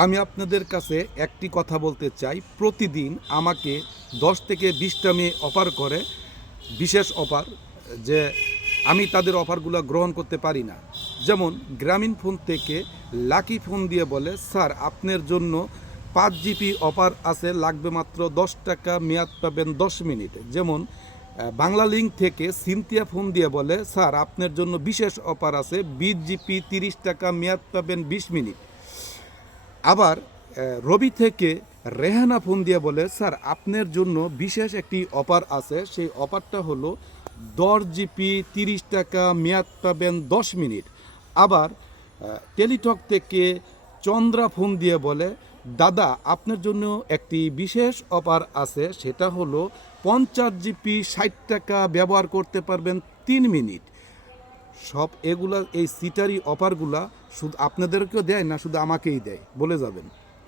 আমি আপনাদের কাছে একটি কথা বলতে চাই, প্রতিদিন আমাকে 10 থেকে 20টা মেয়ে অফার করে, বিশেষ অফার, যে আমি তাদের অফারগুলো গ্রহণ করতে পারি না। যেমন গ্রামীণ ফোন থেকে লাকি ফোন দিয়ে বলে, স্যার আপনার জন্য 5 জিবি অফার আছে, লাগবে মাত্র 10 টাকা, মেয়াদ পাবেন 10 মিনিট। যেমন বাংলা লিঙ্ক থেকে সিনথিয়া ফোন দিয়ে বলে, স্যার আপনার জন্য বিশেষ অফার আছে, 20 জিবি 30 টাকা, মেয়াদ পাবেন 20 মিনিট। আবার রবি থেকে রেহানা ফোন দিয়ে বলে, স্যার আপনার জন্য বিশেষ একটি অফার আছে, সেই অফারটা হলো 10 জিবি 30 টাকা, মেয়াদ পাবেন 10 মিনিট। আবার টেলিটক থেকে চন্দ্রা ফোন দিয়ে বলে, দাদা আপনার জন্য একটি বিশেষ অফার আছে, সেটা হলো 50 জিবি 60 টাকা, ব্যবহার করতে পারবেন 3 মিনিট। সব এগুলা, এই সিটারি অফারগুলা শুধু আপনাদেরকেও দেয় না, শুধু আমাকেই দেয়, বলে যাবেন।